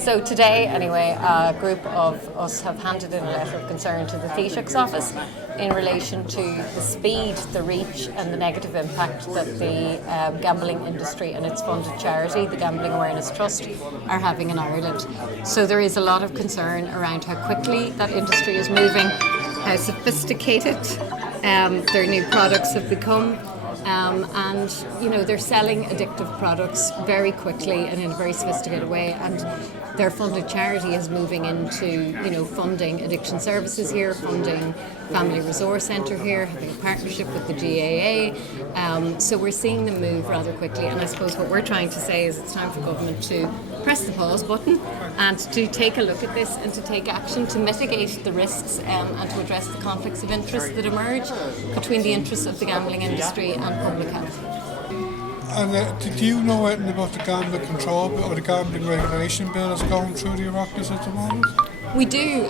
So today, anyway, a group of us have handed in a letter of concern to the Taoiseach's office in relation to the speed, the reach and the negative impact that the gambling industry and its funded charity, the Gambling Awareness Trust, are having in Ireland. So there is a lot of concern around how quickly that industry is moving, how sophisticated their new products have become. And they're selling addictive products very quickly and in a very sophisticated way, and their funded charity is moving into funding addiction services here, funding Family Resource Centre here, having a partnership with the GAA. So we're seeing them move rather quickly, and I suppose what we're trying to say is it's time for government to press the pause button and to take a look at this and to take action to mitigate the risks and to address the conflicts of interest that emerge between the interests of the gambling industry and public health. And do you know anything about the gambling control bill or the gambling regulation bill that's going through the Oireachtas at the moment? We do,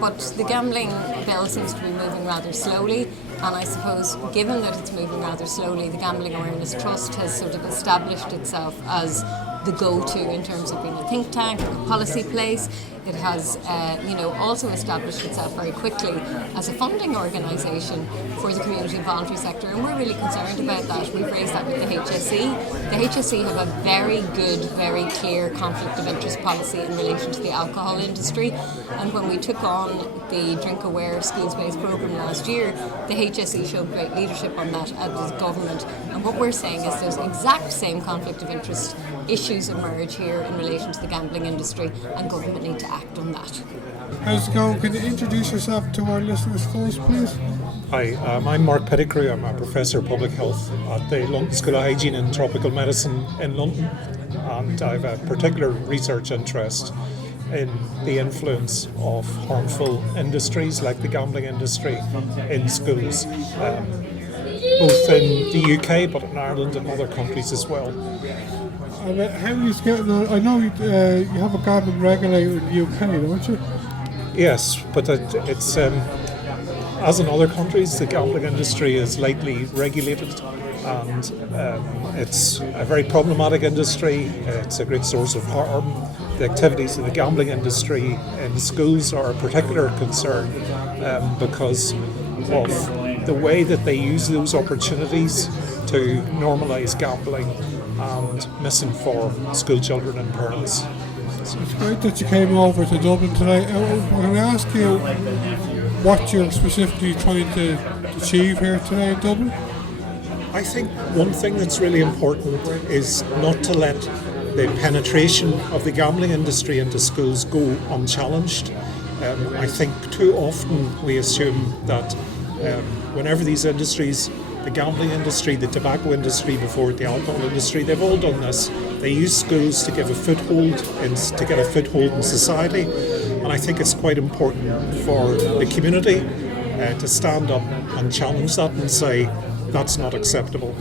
but the gambling bill seems to be moving rather slowly, and I suppose given that it's moving rather slowly, the Gambling Awareness Trust has sort of established itself as the go-to in terms of being a think tank, a policy place. It has also established itself very quickly as a funding organisation for the community voluntary sector, and we're really concerned about that. We've raised that with the HSE. The HSE have a very good, very clear conflict of interest policy in relation to the alcohol industry, and when we took on the Drink Aware schools-based programme last year, the HSE showed great leadership on that as government, and what we're saying is those exact same conflict of interest issues emerge here in relation to the gambling industry, and government need to act on that. How's it going? Can you introduce yourself to our listeners first, please? Hi, I'm Mark Petticrew. I'm a Professor of Public Health at the London School of Hygiene and Tropical Medicine in London, and I have a particular research interest in the influence of harmful industries like the gambling industry in schools, both in the UK but in Ireland and other countries as well. How are you getting on? I know you have a gambling regulator in the UK, don't you? Yes, but it's as in other countries, the gambling industry is lightly regulated, and it's a very problematic industry. It's a great source of harm. The activities of the gambling industry in schools are a particular concern because of the way that they use those opportunities to normalise gambling and misinform school children and parents. So it's great that you came over to Dublin today. Can I ask you what you're specifically trying to achieve here today in Dublin? I think one thing that's really important is not to let the penetration of the gambling industry into schools go unchallenged. I think too often we assume that whenever these industries, the gambling industry, the tobacco industry before the alcohol industry, they've all done this. They use schools to give a foothold to get a foothold in society, and I think it's quite important for the community to stand up and challenge that and say that's not acceptable.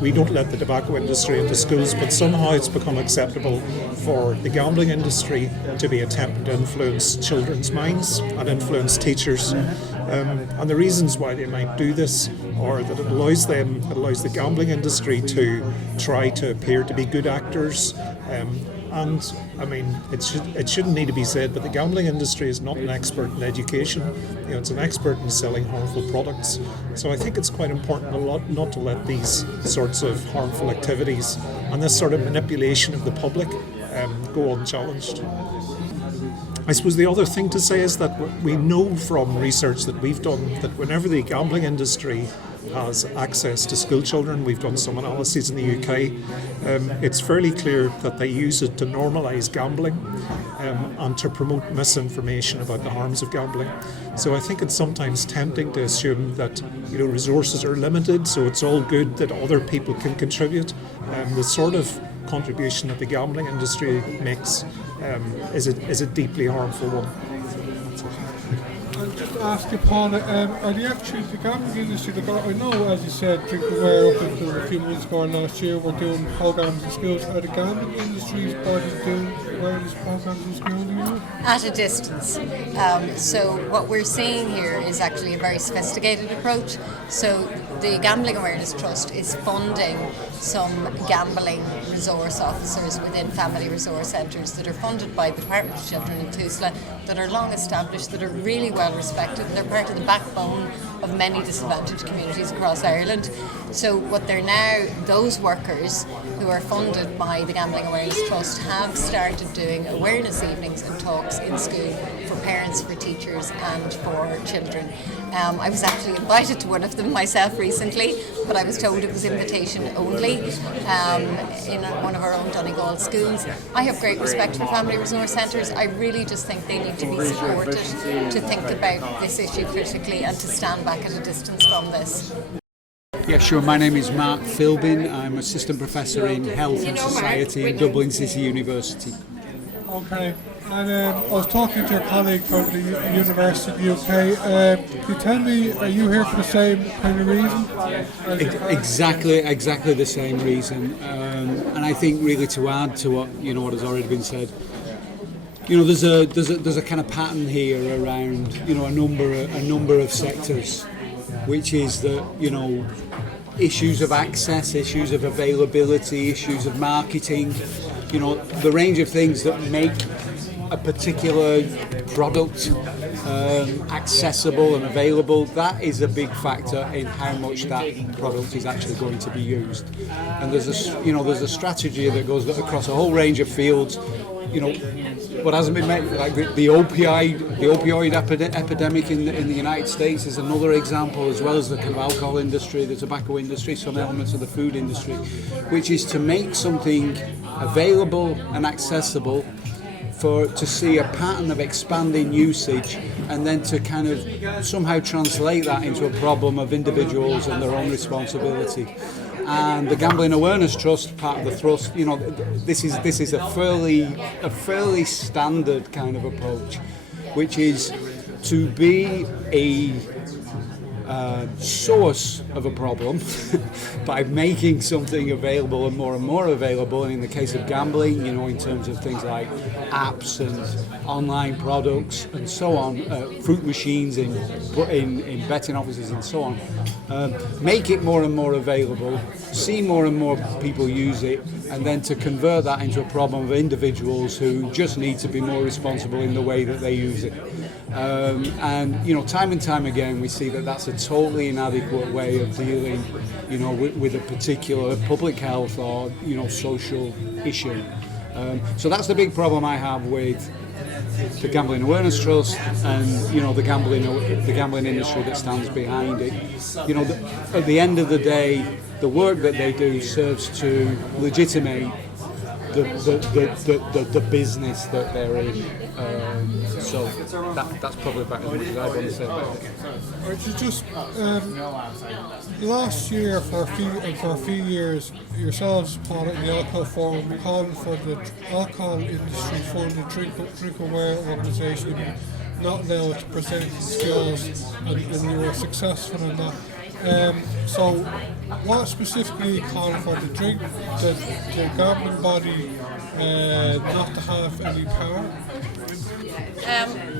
We don't let the tobacco industry into schools, but somehow it's become acceptable for the gambling industry to be attempting to influence children's minds and influence teachers. And the reasons why they might do this are that it allows the gambling industry to try to appear to be good actors. And I mean, it shouldn't need to be said, but the gambling industry is not an expert in education. It's an expert in selling harmful products. So I think it's quite important not to let these sorts of harmful activities and this sort of manipulation of the public go unchallenged. I suppose the other thing to say is that we know from research that we've done that whenever the gambling industry has access to school children, we've done some analyses in the UK, it's fairly clear that they use it to normalise gambling and to promote misinformation about the harms of gambling. So I think it's sometimes tempting to assume that resources are limited, so it's all good that other people can contribute. The sort of contribution that the gambling industry makes is a deeply harmful one. I'll just ask you, Paula, are the gambling industry, I know, as you said, Drink Aware up until a few months ago last year, we're doing programmes in schools. Are the gambling industry's body doing awareness programmes in schools, do you know? At a distance. So what we're seeing here is actually a very sophisticated approach. So the Gambling Awareness Trust is funding some gambling resource officers within family resource centres that are funded by the Department of Children in Tusla, that are long established, that are really well respected. They're part of the backbone of many disadvantaged communities across Ireland. So what they're now, those workers who are funded by the Gambling Awareness Trust have started doing awareness evenings and talks in school for parents, for teachers and for children. I was actually invited to one of them myself recently, but I was told it was invitation only in one of our own Donegal schools. I have great respect for family resource centres. I really just think they need to be supported to think about this issue critically and to stand back at a distance from this. Yeah, sure. My name is Mark Philbin. I'm Assistant Professor in Health and Society at Dublin City University. Okay, and I was talking to a colleague from the University of the UK. Can you tell me, are you here for the same kind of reason? Exactly the same reason. And I think really to add to what has already been said, there's a kind of pattern here around a number of sectors, which is that issues of access, issues of availability, issues of marketing, the range of things that make a particular product accessible and available, that is a big factor in how much that product is actually going to be used. And there's a strategy that goes across a whole range of fields. What hasn't been made, like the opioid epidemic in the United States is another example, as well as the kind of alcohol industry, the tobacco industry, some elements of the food industry, which is to make something available and accessible to see a pattern of expanding usage, and then to kind of somehow translate that into a problem of individuals and their own responsibility. And the Gambling Awareness Trust, part of the thrust, this is a fairly standard kind of approach, which is to be a source of a problem by making something available and more available. And in the case of gambling, in terms of things like apps and online products and so on, fruit machines in betting offices and so on, make it more and more available, see more and more people use it, and then to convert that into a problem of individuals who just need to be more responsible in the way that they use it. Time and time again we see that that's a totally inadequate way of dealing, with a particular public health or social issue. So that's the big problem I have with the Gambling Awareness Trust and the gambling industry that stands behind it. At the end of the day, the work that they do serves to legitimate the business that they're in. So that's probably about as much as I want to say about it. Just last year, for a few years, yourselves, Paula, in the Alcohol Forum, calling for the alcohol industry for the Drink Aware organisation not allowed to present skills, and you were successful in that. So, what specifically are you calling for? The government body not to have any power?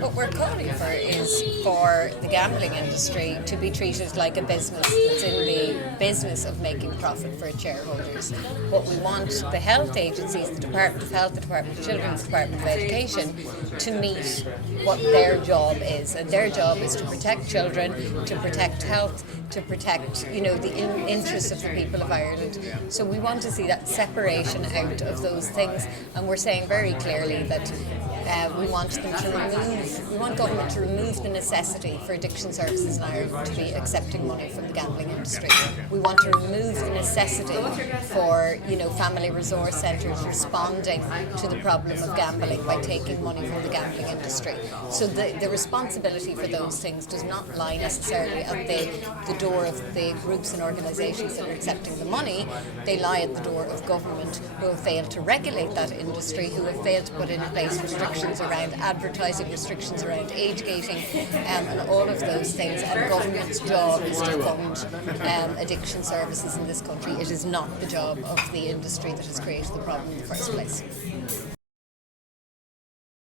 What we're calling for is for the gambling industry to be treated like a business that's in the business of making profit for its shareholders. What we want the health agencies, the Department of Health, the Department of Children, the Department of Education, to meet what their job is. And their job is to protect children, to protect health, to protect, the interests of the people of Ireland. So we want to see that separation out of those things, and we're saying very clearly that we want government to remove the necessity for addiction services in Ireland to be accepting money from the gambling industry. We want to remove the necessity for, family resource centres responding to the problem of gambling by taking money from the gambling industry. So the responsibility for those things does not lie necessarily at the door of the groups and organisations that are accepting the money. They lie at the door of government, who have failed to regulate that industry, who have failed to put in place restrictions around advertising, restrictions around age gating, and all of those things. And government's job is to fund addiction services in this country. It is not the job of the industry that has created the problem in the first place.